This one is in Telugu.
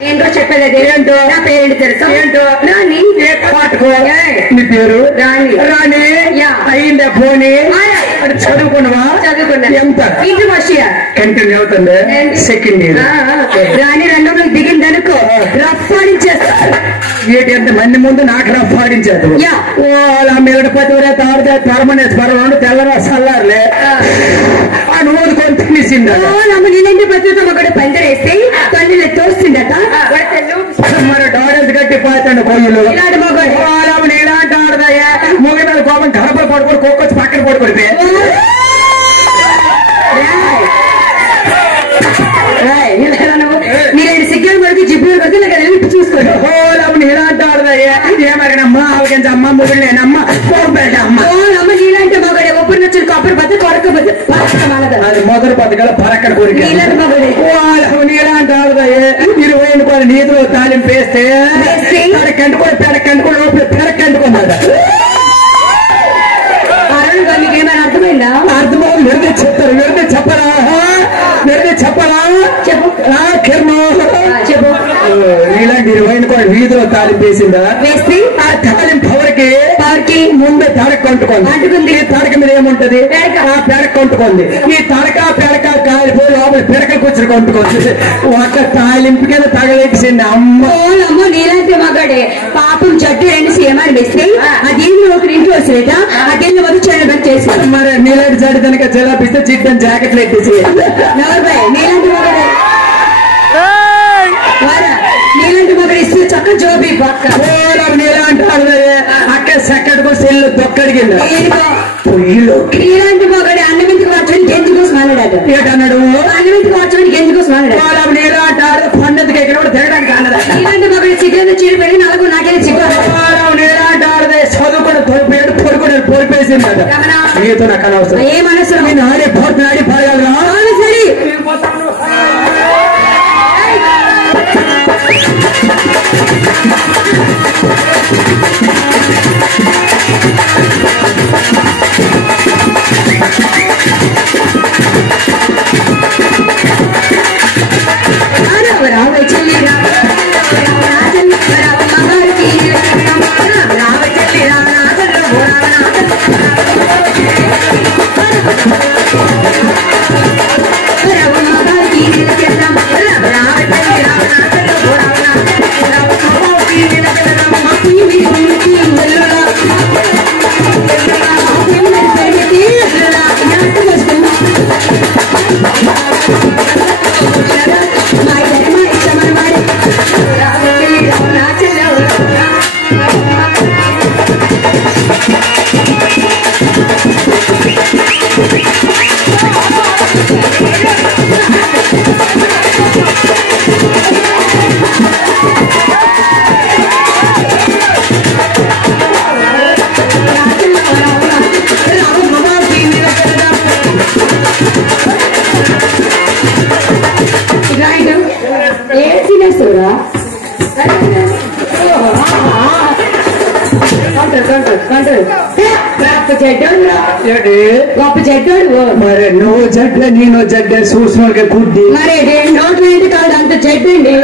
ఏంటో చెప్పేది ఏంటో నా పేరేంటి తెలుసా ఏంటో రాణి పాటుకో నీ పేరు రాణి రాణి అయిందా పోనీ చదువుకున్నావా చదువుకున్నా ఎంత ఇంటి ఫస్ట్ ఇయర్ కంటిన్యూ అవుతుంది సెకండ్ ఇయర్ రాణి రంగంలోకి దిగింది అనుకో రఫ్ ఆడించేస్తారు ఏంటి ఎంత మంది ముందు నాకు రఫ్ ఆడించేది వాళ్ళ మీద పతివరే తాడితే తరమనే స్వరం తెల్లరా సల్లారులే ఆ నూరు కొంత తీసిందా నమ్మ నేనంటే పతితో ఒకటి పందరేస్తే కళ్ళు తోస్తుందట మరి డాడెన్స్ గట్టి పోతాడు కొయ్యలు ఇలాంటి మగవాడు వాళ్ళ ఇలాంటి ఆడదయ్యా మొగ మీద కోపం కడపలు పడుకోడు కోకొచ్చి పక్కన పడుకోడితే మీరు సిగ్నల్ పడితే జిబ్బులు కొడితే నాకు వెళ్ళి చూసుకోండి ఇలాంటి ఆడదయ్యా ఏమన్నా ఆవగించి అమ్మ ముగ్గురు నేనమ్మ కోపేట అమ్మ అమ్మ నీలాంటి మగడే ఒప్పుడు నచ్చిన కొబ్బరి పద్ధతి కొడకపోతే అది మొదటి పథకాల పరక్కడ కోరిక నీలాంటి మగడే నీలాంటి ఆడదయ్యా 20 రూపాయలు నీతిలో తాలింపు వేస్తే పెడకంటుకో లోపల పెడకంటుకున్నాడు మీకు ఏమైనా అర్థమైందా అర్థమవు వెళ్తే చెప్తారు వెళ్తే చెప్పరా చెప్పు చెప్పు నీలాంటి 20 రూపాయలు వీధిలో తాలింపు వేసిందా వేస్తే ఆ తాలింపు పవర్కి ముందే తడక అంటుకుంది ఈ తడక మీద ఏముంటది ఆ పెడక కొంటుకుంది ఈ తడక కాలిపోయి లోపల పిడకలు కూర్చుని కొంటుకుంది ఒక తాలింపు కింద తగలేసింది అమ్మ నీలాంటి మగాడే పాపం జట్టు 2 సీఎంఆర్ వేస్తే అదేమి ఒకరి ఇంటి వస్తుందట అదేమి మొదలు చేయడం చేసి మరి నీలాంటి జడ్డు కనుక జలాపిస్తే చిట్టని జాకెట్లు ఎట్టేసి నీలాంటి మగాడే నీలాంటి మగడు ఇస్తే చక్క జోబీ పక్క నీలాంటి అక్క సెక్కడికో సెల్లు దొక్కడిగింది పొయ్యిలో నీలాంటి మగడే అన్నమింటికి వచ్చని గెంజి కోసం అన్నాడు ఏంటన్నాడు అన్నమింటికి వచ్చని గెంజి కోసం అన్నాడు నీలాంటి పండుగకి ఎక్కడ కూడా తిరగడానికి అన్నదా నీలాంటి మగడు చికెన్ చీడిపెట్టి నలుగు నాకే చికెన్ నీలాంటి ఆడదే చదువుకుని తొలిపోయాడు పొడుకుని పొడిపేసింది నీతో నాకు అనవసరం ఏ మనసు నేను ఆడి పడగలరా సరే గొప్ప చెడ్డోడు మరి నువ్వు జడ్డ నేను జడ్డ చూసిన గుడ్డి మరి 2 నోట్ల కాదు అంత చెడ్డండి